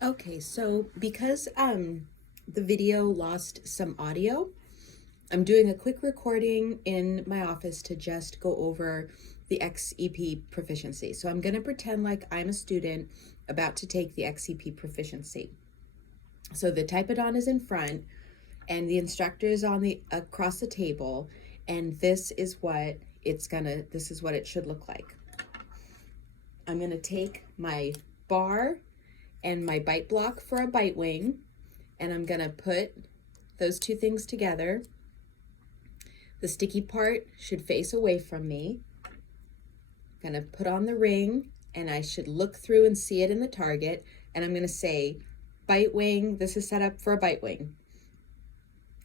Okay, so because the video lost some audio, I'm doing a quick recording in my office to just go over the XEP proficiency. So I'm going to pretend like I'm a student about to take the XEP proficiency. So the typodon is in front and the instructor is on the across the table, and this is what it should look like. I'm going to take my bar and my bite block for a bite wing, and I'm going to put those two things together. The sticky part should face away from me. I'm going to put on the ring, and I should look through and see it in the target, and I'm going to say bite wing. This is set up for a bite wing.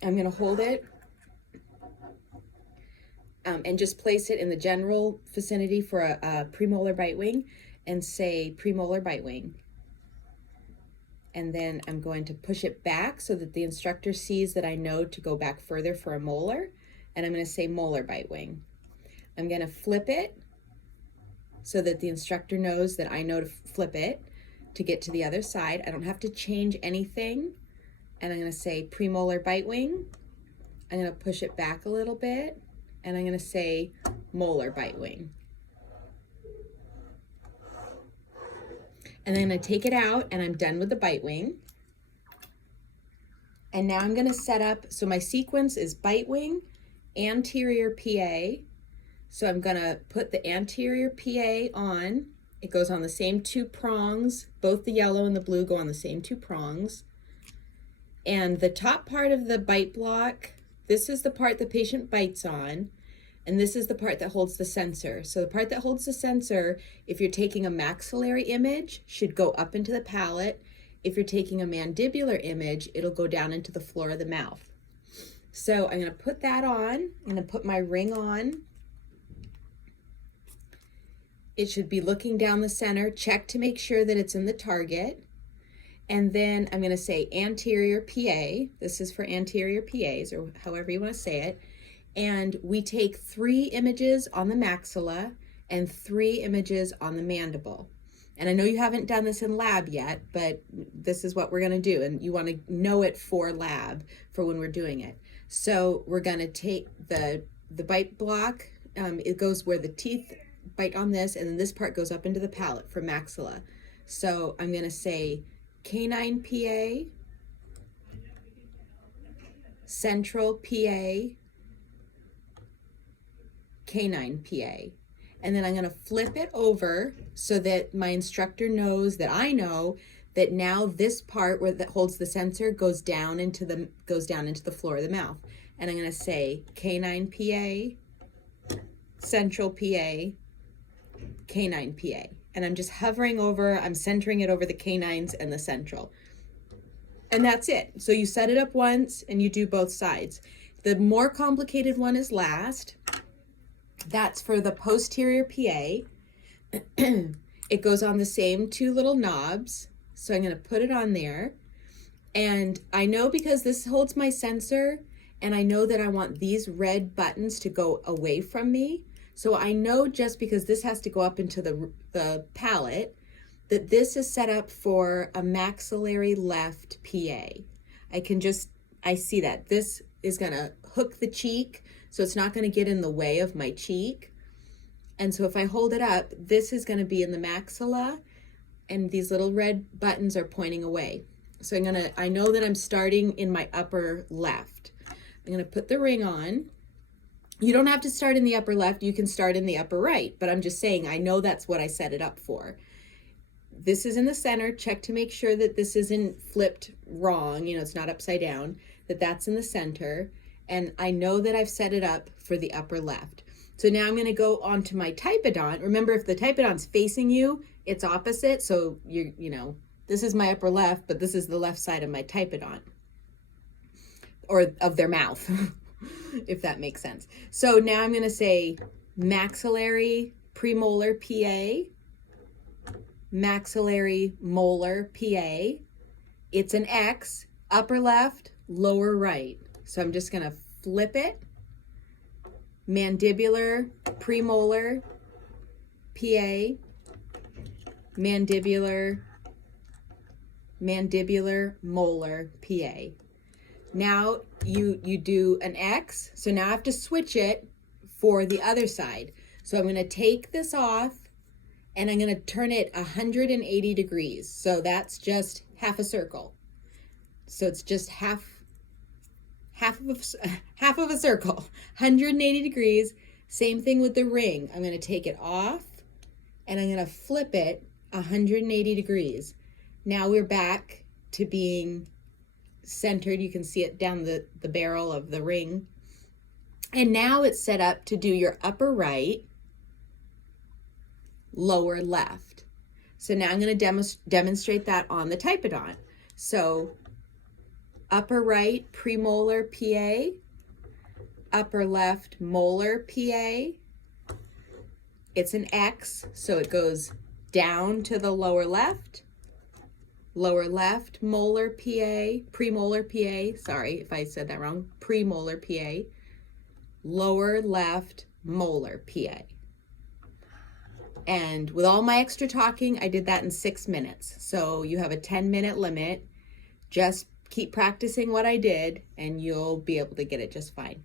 I'm going to hold it and just place it in the general vicinity for a premolar bite wing and say premolar bite wing. And then I'm going to push it back so that the instructor sees that I know to go back further for a molar, and I'm going to say molar bite wing. I'm going to flip it so that the instructor knows that I know to flip it to get to the other side. I don't have to change anything. And I'm going to say premolar bite wing. I'm going to push it back a little bit, and I'm going to say molar bite wing. And then I'm going to take it out, and I'm done with the bite wing. And now I'm going to set up, so my sequence is bite wing, anterior PA. So I'm going to put the anterior PA on. It goes on the same two prongs. Both the yellow and the blue go on the same two prongs. And the top part of the bite block, this is the part the patient bites on. And this is the part that holds the sensor. So the part that holds the sensor, if you're taking a maxillary image, should go up into the palate. If you're taking a mandibular image, it'll go down into the floor of the mouth. So I'm going to put that on. I'm going to put my ring on. It should be looking down the center. Check to make sure that it's in the target. And then I'm going to say anterior PA. This is for anterior PAs, or however you want to say it. And we take 3 images on the maxilla and 3 images on the mandible. And I know you haven't done this in lab yet, but this is what we're going to do. And you want to know it for lab for when we're doing it. So we're going to take the bite block. It goes where the teeth bite on this, and then this part goes up into the palate for maxilla. So I'm going to say canine PA, central PA, canine PA. And then I'm going to flip it over so that my instructor knows that I know that now this part where that holds the sensor goes down into the floor of the mouth. And I'm going to say canine PA, central PA, canine PA. And I'm just hovering over, I'm centering it over the canines and the central. And that's it. So you set it up once and you do both sides. The more complicated one is last. That's for the posterior PA. It goes on the same 2 little knobs. So I'm going to put it on there. And I know because this holds my sensor, and I know that I want these red buttons to go away from me. So I know just because this has to go up into the palate, that this is set up for a maxillary left PA. I see that. This is going to hook the cheek, so it's not going to get in the way of my cheek. And so if I hold it up, this is going to be in the maxilla, and these little red buttons are pointing away. So I know that I'm starting in my upper left. I'm going to put the ring on. You don't have to start in the upper left. You can start in the upper right, but I'm just saying I know that's what I set it up for. This is in the center. Check to make sure that this isn't flipped wrong. It's not upside down, that's in the center. And I know that I've set it up for the upper left. So now I'm going to go on to my typodont. Remember, if the typodon's facing you, it's opposite. So this is my upper left, but this is the left side of my typodont, or of their mouth, if that makes sense. So now I'm going to say maxillary premolar PA, maxillary molar PA. It's an X, upper left, lower right. So I'm just going to flip it. Mandibular premolar PA, mandibular mandibular, molar, PA. Now you do an X, so now I have to switch it for the other side. So I'm going to take this off and I'm going to turn it 180 degrees. So that's just half a circle. So it's just half of a circle, 180 degrees. Same thing with the ring. I'm going to take it off and I'm going to flip it 180 degrees. Now we're back to being centered. You can see it down the barrel of the ring. And now it's set up to do your upper right, lower left. So now I'm going to demonstrate that on the Typodont. So upper right, premolar PA, upper left, molar PA. It's an X, so it goes down to the lower left, molar PA, premolar PA, sorry if I said that wrong, premolar PA, lower left, molar PA. And with all my extra talking, I did that in 6 minutes. So you have a 10-minute limit. Just keep practicing what I did and you'll be able to get it just fine.